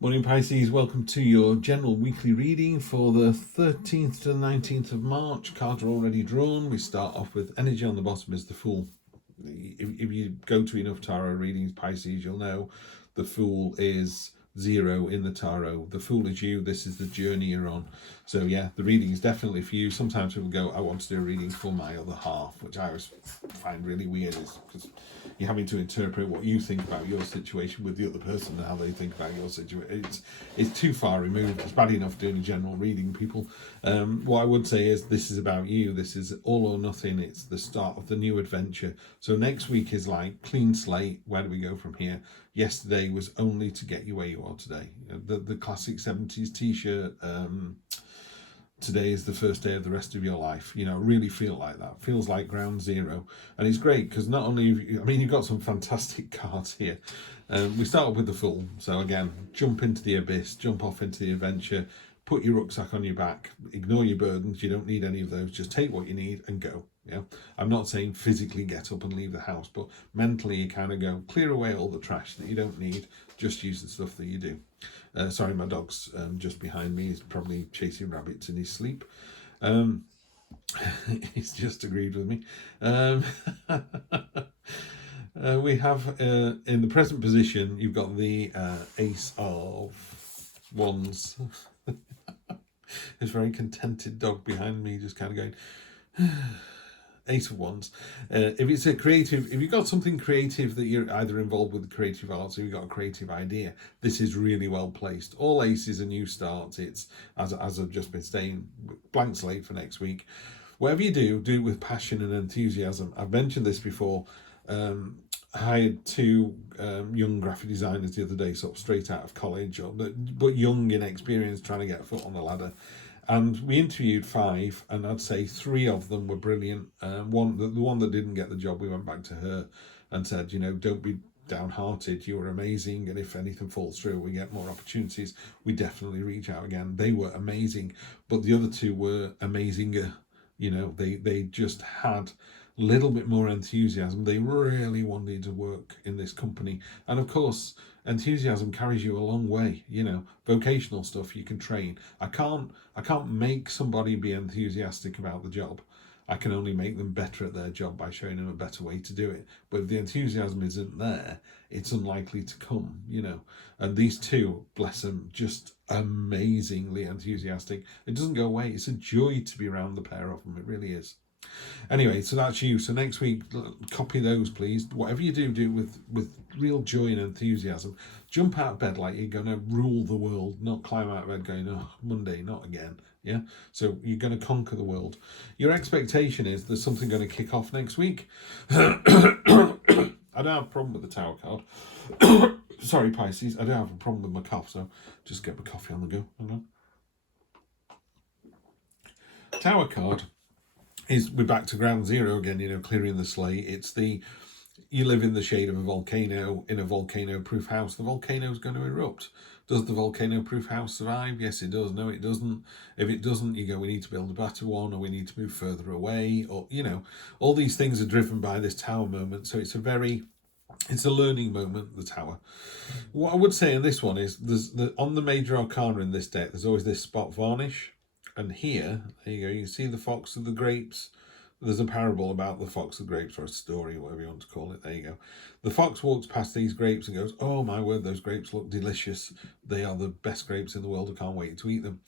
Morning Pisces, welcome to your general weekly reading for the 13th to the 19th of March. Cards are already drawn. We start off with energy on the bottom is the Fool. If you go to enough tarot readings, Pisces, you'll know the Fool is 0 in the tarot. The Fool is you. This is the journey you're on. So yeah, the reading is definitely for you. Sometimes people go, I want to do a reading for my other half, which I always find really weird, is because you're having to interpret what you think about your situation with the other person and how they think about your situation. It's too far removed. It's bad enough doing a general reading, people. What I would say is this is about you. This is all or nothing. It's the start of the new adventure. So next week is like clean slate. Where do we go from here? Yesterday was only to get you where you are today. The classic 70s t-shirt. Today is the first day of the rest of your life. Really feel like that. Feels like ground zero. And it's great because not only, you've got some fantastic cards here. We start with the Fool. So again, jump into the abyss, jump off into the adventure, put your rucksack on your back, ignore your burdens. You don't need any of those. Just take what you need and go. Yeah, I'm not saying physically get up and leave the house, but mentally you kind of go, clear away all the trash that you don't need. Just use the stuff that you do. Sorry, my dog's just behind me. He's probably chasing rabbits in his sleep. He's just agreed with me. We have in the present position, you've got the Ace of Wands. This very contented dog behind me just kind of going... Ace of Wands. If it's a creative, if you've got something creative that you're either involved with the creative arts or you've got a creative idea, this is really well placed. All aces are new starts. It's, as I've just been saying, blank slate for next week. Whatever you do it with passion and enthusiasm. I've mentioned this before. I hired two young graphic designers the other day, sort of straight out of college, but young, inexperienced, trying to get a foot on the ladder. And we interviewed 5, and I'd say 3 of them were brilliant. The one that didn't get the job, we went back to her and said, don't be downhearted. You were amazing, and if anything falls through, we get more opportunities. We definitely reach out again. They were amazing, but the other 2 were amazinger. They just had a little bit more enthusiasm. They really wanted to work in this company, and of course, enthusiasm carries you a long way. Vocational stuff you can train. I can't make somebody be enthusiastic about the job. I can only make them better at their job by showing them a better way to do it. But if the enthusiasm isn't there, it's unlikely to come, And these 2, bless them, just amazingly enthusiastic. It doesn't go away. It's a joy to be around the pair of them. It really is. Anyway, so that's you. So next week, copy those, please. Whatever you do with real joy and enthusiasm. Jump out of bed like you're going to rule the world, not climb out of bed going, oh, Monday, not again. Yeah, so you're going to conquer the world. Your expectation is there's something going to kick off next week. I don't have a problem with the Tower card. Sorry, Pisces, I don't have a problem with my cough, so just get my coffee on the go. Hang on. Tower card is, we're back to ground zero again, clearing the slate. It's you live in the shade of a volcano in a volcano-proof house. The volcano is going to erupt. Does the volcano-proof house survive? Yes, it does. No, it doesn't. If it doesn't, you go, we need to build a better one, or we need to move further away, or, all these things are driven by this tower moment. So it's a learning moment, the tower. What I would say in this one is, on the major arcana in this deck, there's always this spot varnish. And here, there you go, you see the fox and the grapes. There's a parable about the fox and grapes, or a story, whatever you want to call it. There you go. The fox walks past these grapes and goes, oh my word, those grapes look delicious. They are the best grapes in the world. I can't wait to eat them.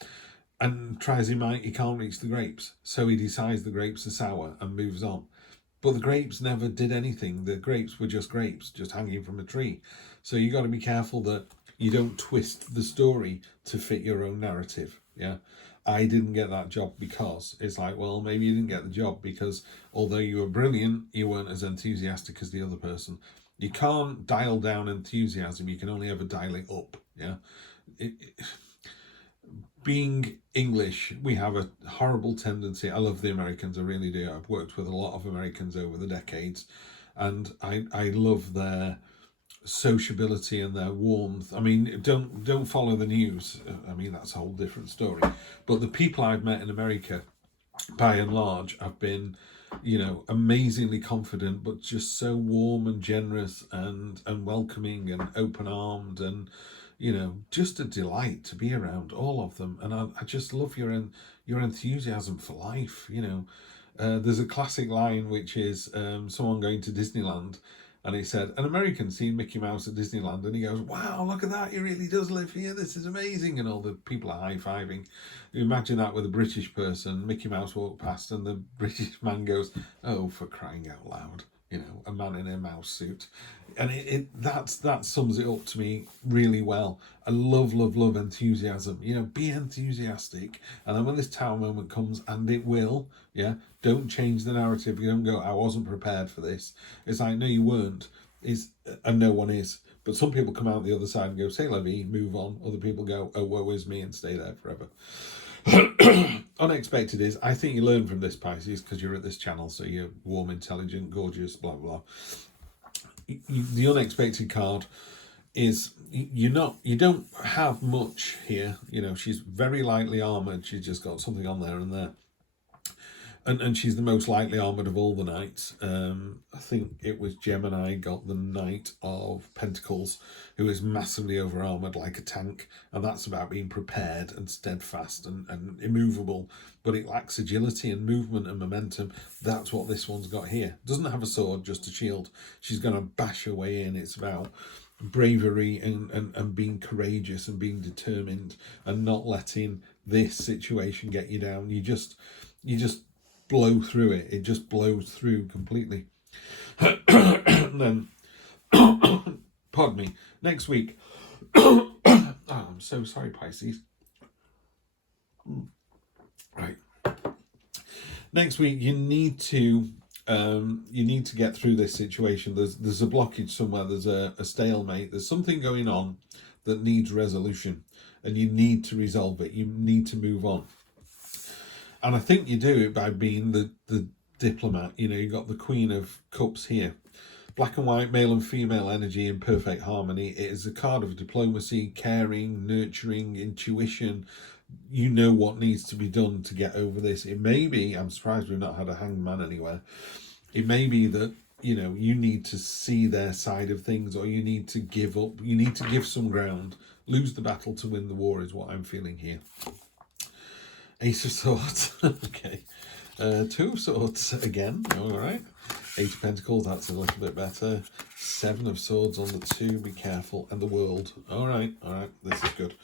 And try as he might, he can't reach the grapes. So he decides the grapes are sour and moves on. But the grapes never did anything. The grapes were just grapes, just hanging from a tree. So you got to be careful that you don't twist the story to fit your own narrative. Yeah. I didn't get that job because it's like, well, maybe you didn't get the job because although you were brilliant, you weren't as enthusiastic as the other person. You can't dial down enthusiasm. You can only ever dial it up. Yeah. Being English, we have a horrible tendency. I love the Americans. I really do. I've worked with a lot of Americans over the decades, and I love their sociability and their warmth. Don't follow the news. That's a whole different story. But the people I've met in America, by and large, have been, amazingly confident, but just so warm and generous and welcoming and open-armed, and you know, just a delight to be around all of them. And I just love your enthusiasm for life, you know. There's a classic line which is someone going to Disneyland, and he said, an American seen Mickey Mouse at Disneyland, and he goes, wow, look at that, he really does live here, this is amazing, and all the people are high-fiving. You imagine that with a British person. Mickey Mouse walked past and the British man goes, oh, for crying out loud, you know, a man in a mouse suit. And that sums it up to me really well. I love enthusiasm. You know, be enthusiastic. And then when this tower moment comes, and it will, yeah, don't change the narrative. You don't go, I wasn't prepared for this. It's like, no, you weren't. And no one is. But some people come out the other side and go, say la vie, move on. Other people go, oh, woe is me, and stay there forever. Unexpected is, I think you learn from this, Pisces, because you're at this channel, so you're warm, intelligent, gorgeous, blah blah. The unexpected card is you don't have much here. You know, she's very lightly armored. She's just got something on there and there. And she's the most lightly armoured of all the knights. I think it was Gemini got the Knight of Pentacles, who is massively over armoured like a tank. And that's about being prepared and steadfast and immovable. But it lacks agility and movement and momentum. That's what this one's got here. Doesn't have a sword, just a shield. She's going to bash her way in. It's about bravery and being courageous and being determined and not letting this situation get you down. You just blow through it. It just blows through completely. And then, pardon me, next week, oh, I'm so sorry, Pisces. Right. Next week, you need to get through this situation. There's a blockage somewhere. There's a stalemate. There's something going on that needs resolution, and you need to resolve it. You need to move on. And I think you do it by being the diplomat. You know, you've got the Queen of Cups here. Black and white, male and female energy in perfect harmony. It is a card of diplomacy, caring, nurturing, intuition. You know what needs to be done to get over this. It may be, I'm surprised we've not had a hanged man anywhere. It may be that, you know, you need to see their side of things, or you need to give up. You need to give some ground. Lose the battle to win the war is what I'm feeling here. Ace of Swords. Okay. Two of Swords again. All right. Eight of Pentacles. That's a little bit better. Seven of Swords on the two. Be careful. And the World. All right. All right. This is good.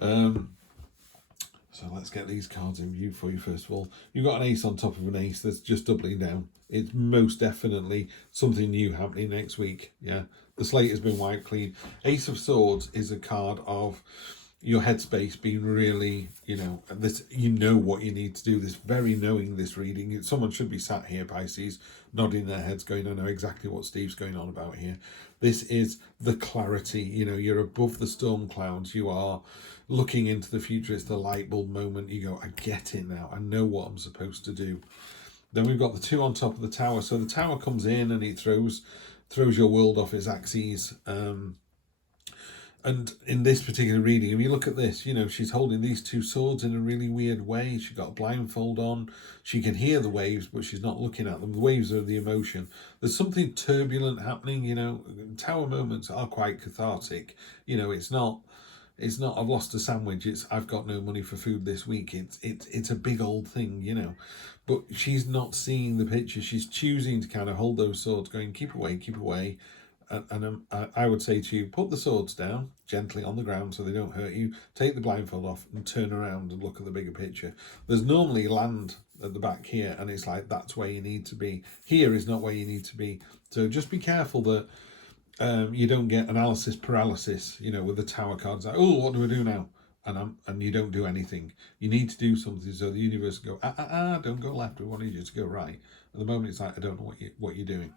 So let's get these cards in view for you first of all. You've got an ace on top of an ace. That's just doubling down. It's most definitely something new happening next week. Yeah. The slate has been wiped clean. Ace of Swords is a card of your headspace being really, you know, this, you know what you need to do. This very knowing this reading. Someone should be sat here, Pisces, nodding their heads going, I know exactly what Steve's going on about here. This is the clarity. You know, you're above the storm clouds. You are looking into the future. It's the light bulb moment. You go, I get it now. I know what I'm supposed to do. Then we've got the two on top of the tower. So the tower comes in and it throws your world off its axes. And in this particular reading, if you look at this, you know, she's holding these two swords in a really weird way. She's got a blindfold on. She can hear the waves, but she's not looking at them. The waves are the emotion. There's something turbulent happening, you know. Tower moments are quite cathartic. You know, it's not I've lost a sandwich. It's I've got no money for food this week. It's a big old thing, you know. But she's not seeing the picture. She's choosing to kind of hold those swords, going, keep away, keep away. And I would say to you, put the swords down gently on the ground so they don't hurt you. Take the blindfold off and turn around and look at the bigger picture. There's normally land at the back here, and it's like that's where you need to be. Here is not where you need to be. So just be careful that you don't get analysis paralysis, you know, with the tower cards. Like, oh, what do I do now? And you don't do anything. You need to do something so the universe can go, don't go left. We wanted you to go right. At the moment, it's like, I don't know what you're doing.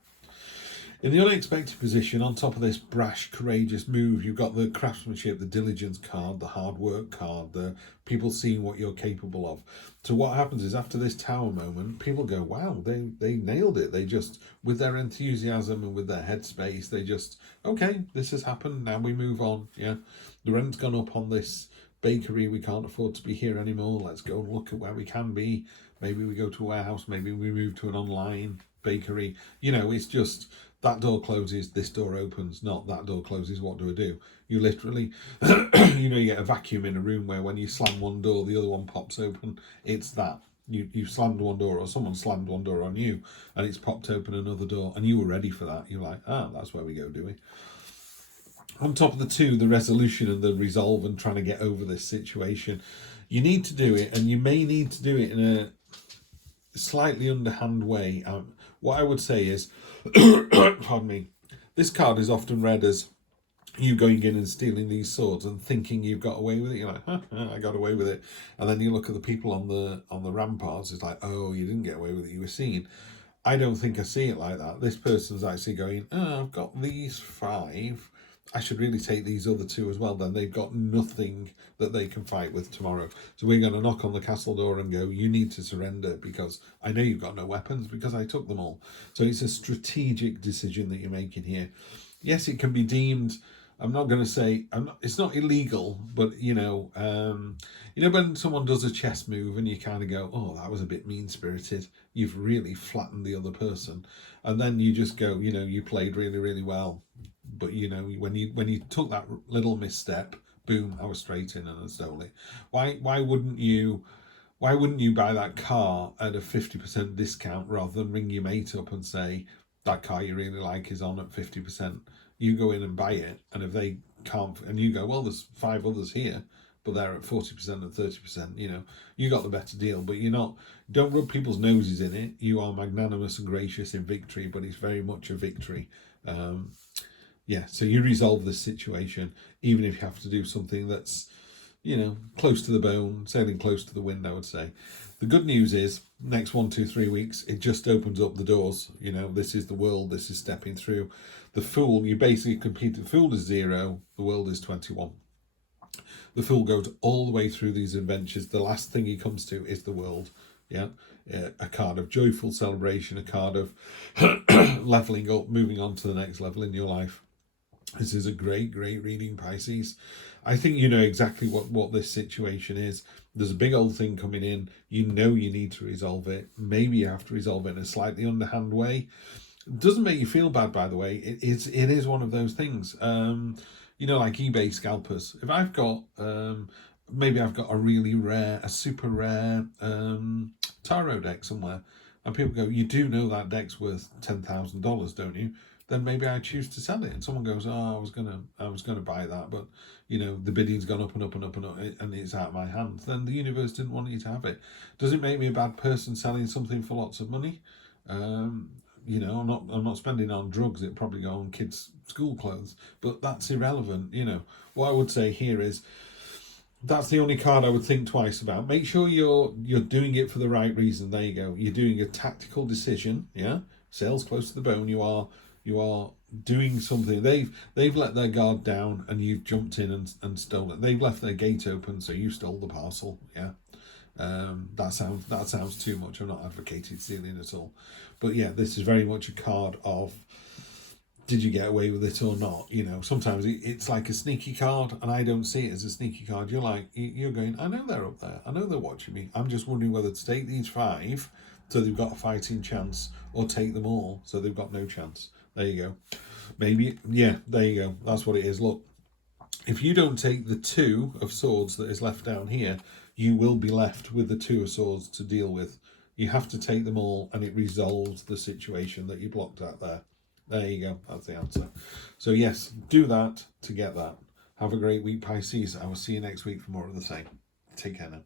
In the unexpected position, on top of this brash, courageous move, you've got the craftsmanship, the diligence card, the hard work card, the people seeing what you're capable of. So what happens is after this tower moment, people go, wow, they nailed it. They just, with their enthusiasm and with their headspace, they just, okay, this has happened. Now we move on. Yeah. The rent's gone up on this bakery. We can't afford to be here anymore. Let's go and look at where we can be. Maybe we go to a warehouse. Maybe we move to an online bakery. You know, it's just, that door closes, this door opens, not that door closes, what do I do? You literally, you get a vacuum in a room where when you slam one door, the other one pops open. It's that. You slammed one door, or someone slammed one door on you, and it's popped open another door, and you were ready for that. You're like, that's where we go, do we? On top of the two, the resolution and the resolve and trying to get over this situation. You need to do it, and you may need to do it in a slightly underhand way. What I would say is, pardon me, this card is often read as you going in and stealing these swords and thinking you've got away with it. You're like, I got away with it. And then you look at the people on the ramparts, it's like, oh, you didn't get away with it, you were seen. I don't think I see it like that. This person's actually going, I've got these 5. I should really take these other 2 as well. Then they've got nothing that they can fight with tomorrow. So we're going to knock on the castle door and go, you need to surrender because I know you've got no weapons because I took them all. So it's a strategic decision that you're making here. Yes, it can be deemed, I'm not going to say, it's not illegal, but, when someone does a chess move and you kind of go, oh, that was a bit mean-spirited, you've really flattened the other person. And then you just go, you played really, really well. But, when you took that little misstep, boom, I was straight in and I stole it. Why wouldn't you buy that car at a 50% discount rather than ring your mate up and say, that car you really like is on at 50%. You go in and buy it, and if they can't, and you go, well, there's 5 others here, but they're at 40% and 30%, you got the better deal, but don't rub people's noses in it. You are magnanimous and gracious in victory, but it's very much a victory. So you resolve this situation, even if you have to do something that's, close to the bone, sailing close to the wind, I would say. The good news is, next 1, 2, 3 weeks, it just opens up the doors. This is the world, this is stepping through. The Fool, you basically compete, the Fool is 0, the world is 21. The Fool goes all the way through these adventures. The last thing he comes to is the world. A card of joyful celebration, a card of leveling up, moving on to the next level in your life. This is a great, great reading, Pisces. I think you know exactly what this situation is. There's a big old thing coming in. You need to resolve it. Maybe you have to resolve it in a slightly underhand way. It doesn't make you feel bad, by the way. It is one of those things. Like eBay scalpers. If I've got, maybe I've got a super rare tarot deck somewhere, and people go, you do know that deck's worth $10,000, don't you? Then maybe I choose to sell it, and someone goes, I was gonna buy that, but the bidding's gone up and up and up and up, and it's out of my hands. Then the universe didn't want you to have it. Does it make me a bad person selling something for lots of money? I'm not spending on drugs. It probably go on kids' school clothes, but that's irrelevant. What I would say here is, that's the only card I would think twice about. Make sure you're doing it for the right reason. There you go. You're doing a tactical decision. Yeah, sails close to the bone. You are doing something. They've let their guard down, and you've jumped in and stolen. They've left their gate open, so you stole the parcel. Yeah. That sounds too much. I'm not advocating stealing at all, but yeah, this is very much a card of, did you get away with it or not? Sometimes it's like a sneaky card, and I don't see it as a sneaky card. You're going, I know they're up there, I know they're watching me. I'm just wondering whether to take these 5 so they've got a fighting chance, or take them all so they've got no chance. There you go. Maybe, yeah, there you go. That's what it is. Look, if you don't take the 2 of swords that is left down here, you will be left with the 2 of swords to deal with. You have to take them all, and it resolves the situation that you blocked out there. There you go. That's the answer. So yes, do that to get that. Have a great week, Pisces. I will see you next week for more of the same. Take care now.